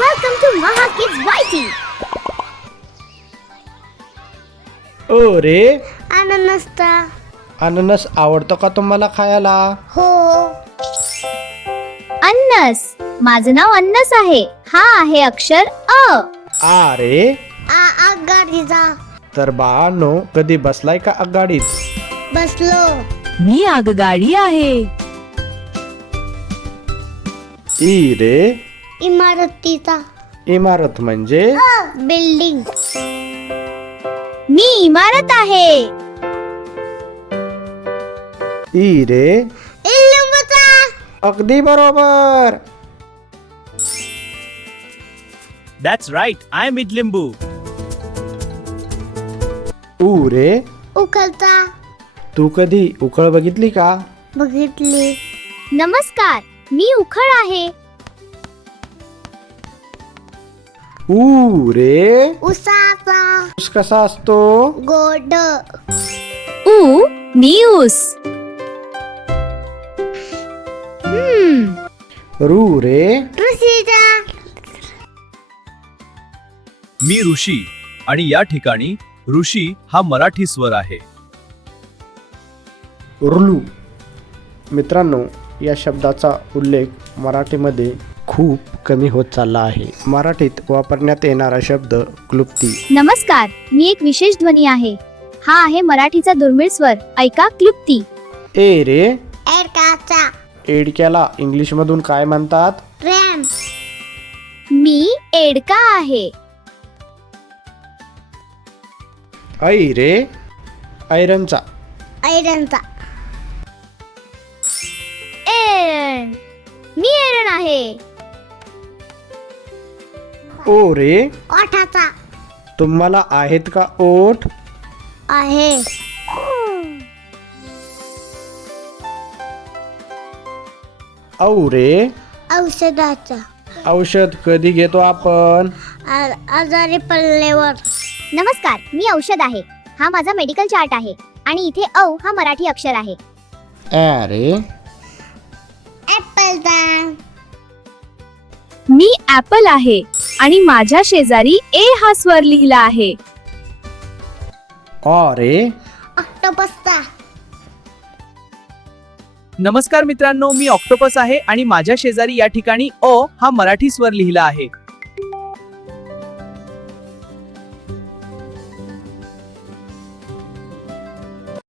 Welcome to Maha Kids YT. ओ रे, अननसता. अननस आवडतो का तुम्हाला खायला? हो. अन्नस. माझं नाव अन्नस आहे. हा आहे अक्षर अ. आ रे, आगगाडीचा. तर बाळांनो, कधी बसलाय का आगगाडीत? बसलो. मी आगगाडी आहे. ई रे, इमारतीचा. इमारत म्हणजे? बिल्डिंग. मी इमारत आहे. ई रे, लिंबूचा. अगदी बरोबर. That's right, I'm Idlimbu. ऊ रे, उकलता. तू कधी उकळ बघितली का? बघितली. नमस्कार, मी उखळ आहे. ऊ रे, उसाचा. ऊस कसा असतो? गोड. ऊ. मी ऊस. रू रे, ऋषीचा. मी ऋषी आणि या ठिकाणी ऋषी हा मराठी स्वर आहे. रुलू. मित्रांनो, या शब्दाचा उल्लेख मराठीमध्ये खूप कमी होत चालला आहे. मराठीत वापरण्यात येणारा शब्द क्लुप्ती. नमस्कार, मी एक विशेष ध्वनी आहे. हा आहे मराठीचा दुर्मिळ स्वर. ऐका क्लुप्ती. ए रे, एडकाचा. एडक्याला इंग्लिश मधून काय म्हणतात? रॅम. मी एडका आहे. ऐ रे, ऐरनचा. आयरनचा. एरण. मी एरण आहे. ओ रे, ओठाचा. तुम्हाला आहेत का ओठ? आहे. औ रे, औषधाचा. औषध कधी घेतो आपण? आजारी पडल्यावर. नमस्कार, मी औषध आहे. हा माझा मेडिकल चार्ट आहे आणि इथे औ हा मराठी अक्षर आहे. ऍ रे, ऍपलचा. मी ऍपल आहे आणि माझ्या शेजारी ए हा स्वर लिहिला आहे. ऑ रे, ऑक्टोपसचा. नमस्कार मित्रांनो, मी ऑक्टोपस आहे आणि माझ्या शेजारी या ठिकाणी अ हा मराठी स्वर लिहिला आहे.